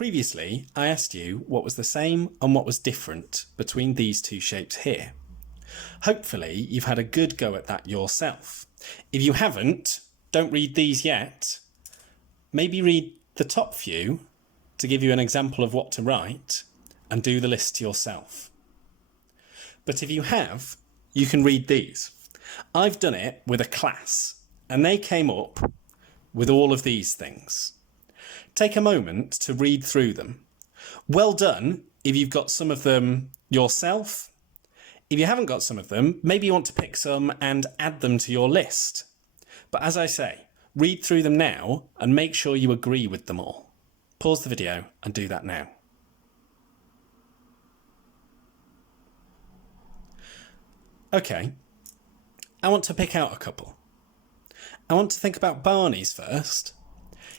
Previously, I asked you what was the same and what was different between these two shapes here. Hopefully, you've had a good go at that yourself. If you haven't, don't read these yet. Maybe read the top few to give you an example of what to write and do the list yourself. But if you have, you can read these. I've done it with a class and they came up with all of these things. Take a moment to read through them. Well done if you've got some of them yourself. If you haven't got some of them, maybe you want to pick some and add them to your list. But as I say, read through them now and make sure you agree with them all. Pause the video and do that now. Okay, I want to pick out a couple. I want to think about Barney's first.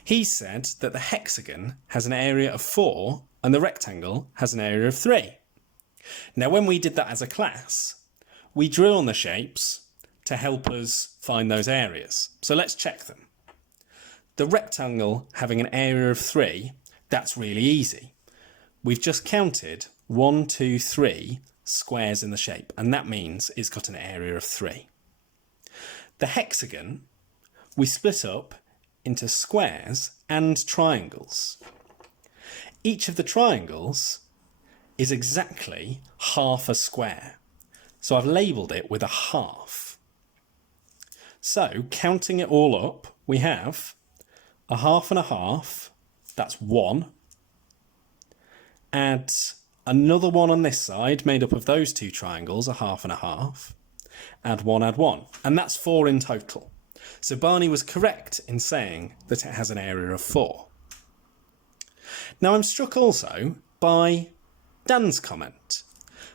He said that the hexagon has an area of 4 and the rectangle has an area of 3. Now, when we did that as a class, we drew on the shapes to help us find those areas. So let's check them. The rectangle having an area of 3, that's really easy. We've just counted 1, 2, 3 squares in the shape, and that means it's got an area of 3. The hexagon, we split up into squares and triangles. Each of the triangles is exactly half a square. So I've labelled it with a half. So counting it all up, we have a half and a half, that's 1. Add another 1 on this side, made up of those two triangles, a half and a half. Add 1, and that's 4 in total. So Barney was correct in saying that it has an area of 4. Now I'm struck also by Dan's comment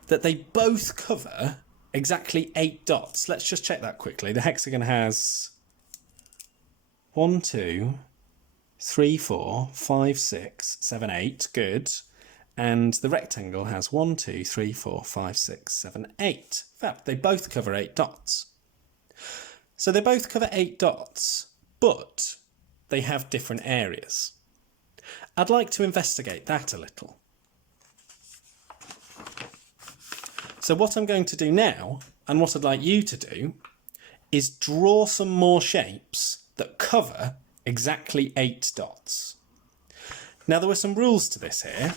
that they both cover exactly 8 dots. Let's just check that quickly. The hexagon has 1, 2, 3, 4, 5, 6, 7, 8. Good. And the rectangle has 1, 2, 3, 4, 5, 6, 7, 8. In fact, they both cover 8 dots. So they both cover 8 dots, but they have different areas. I'd like to investigate that a little. So what I'm going to do now, and what I'd like you to do, is draw some more shapes that cover exactly 8 dots. Now there were some rules to this here.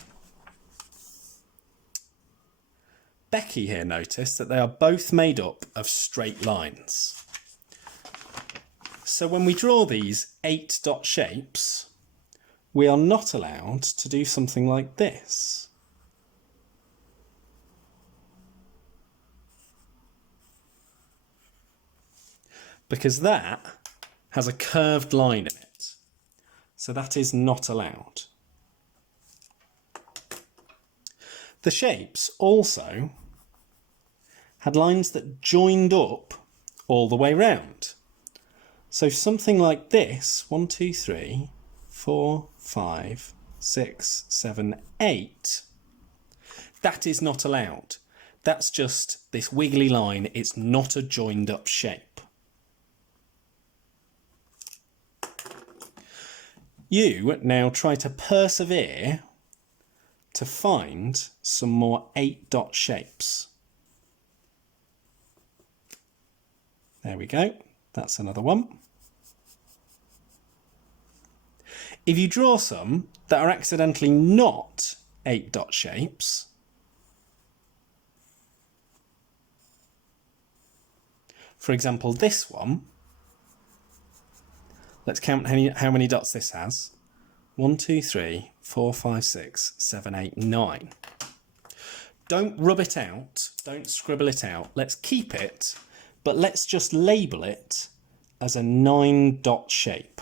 Becky here noticed that they are both made up of straight lines. So when we draw these 8 dot shapes, we are not allowed to do something like this. Because that has a curved line in it. So that is not allowed. The shapes also had lines that joined up all the way round. So something like this, 1, 2, 3, 4, 5, 6, 7, 8, that is not allowed. That's just this wiggly line. It's not a joined up shape. You now try to persevere to find some more 8 dot shapes. There we go. That's another one. If you draw some that are accidentally not 8 dot shapes, for example this one, let's count how many dots this has. 1, 2, 3, 4, 5, 6, 7, 8, 9. Don't rub it out, don't scribble it out. Let's keep it, but let's just label it as a 9 dot shape.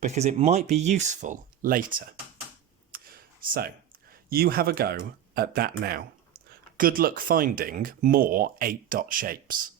Because it might be useful later. So, you have a go at that now. Good luck finding more 8 dot shapes.